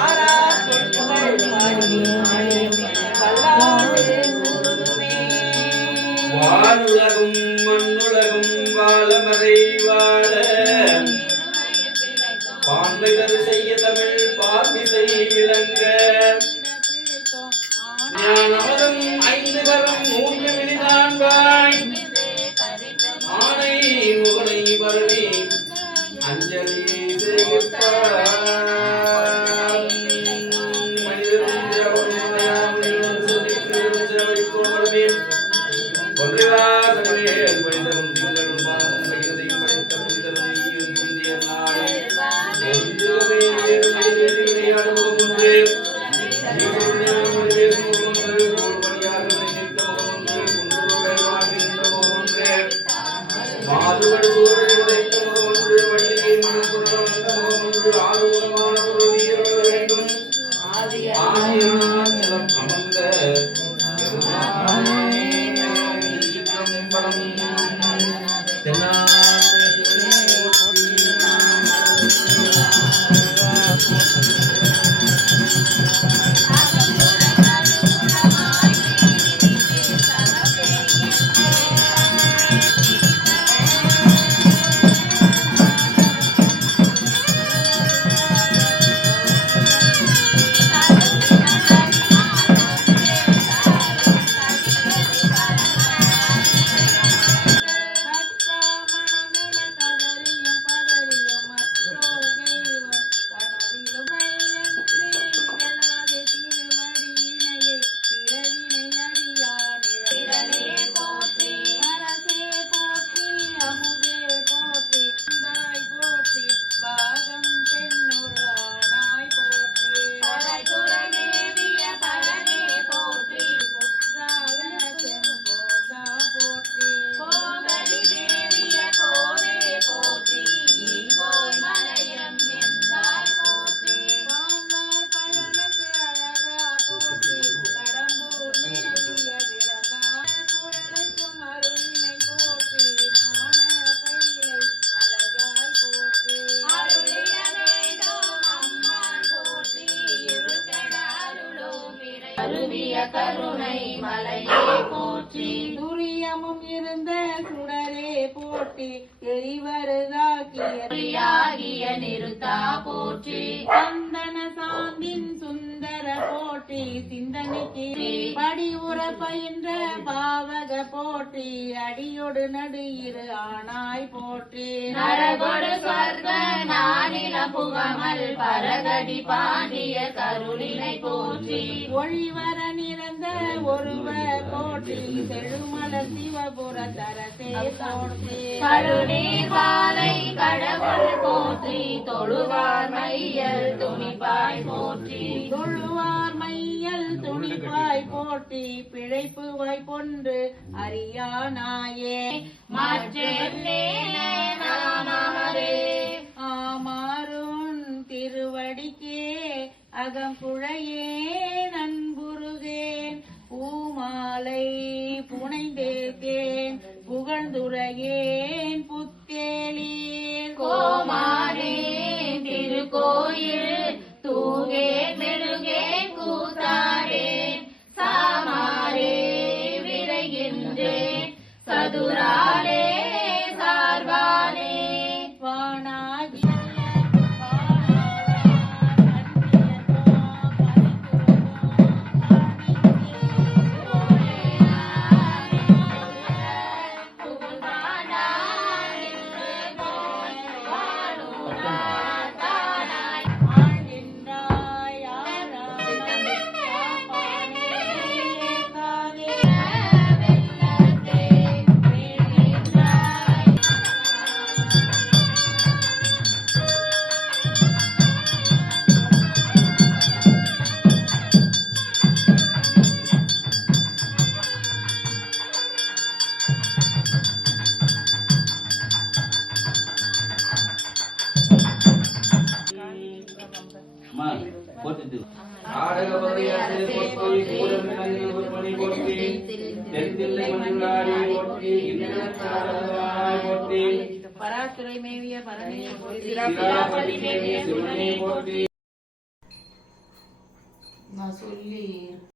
பாரா வானுலகும் மண்ணுலகும் வாழமறை வாழ பான்மைகள் செய்ய தமிழ் பார்மிசை விளங்க ஞானமதம் 5 கரம் 3 விழிதான்வாய் ஆனை முகனை பரவி அஞ்சலி கருணை மலையே போற்றி துரியமும் இருந்த சுடரே போற்றி எரிவருதாகிய நிறுத்தா போற்றி சந்தன சாந்தின் சுந்தர போற்றி சிந்தனைக்கு படி உற பயின்ற பாவக போற்றி அடியொடு நடு இரு ஆனாய் போற்றி நரகொடு சொர்க்க நானில புகமல் பரகடி பாண்டிய கருணினை போற்றி ஒளிவர நிறந்த ஒருவ போற்றி செழுமல சிவபுர தரசே போற்றி கருணீர் பாலை கடவுள் போற்றி தொழுவார் மையல் துணிப்பாய் போற்றி தொழுவார் மையல் துணிப்பாய் போற்றி பிழைப்பு வாய்ப்பொன்று அறியானாயே மாற்றே நாமரே ஆமாறும் திருவடிக்கே அகங்குழையே நண்புருகேன் பூமாலை புனைந்தேன் புகழ்ந்துரையேன் புத்தேளீர் கோமாரே திருக்கோயில் தூகே மெழுகே கூத்தாரேன் சாமாரே விரைகின்றேன் சதுராலே சார்வானே வானாகி பராத்துரை மேவிய பரமேஸ்வரி நான் சொல்லி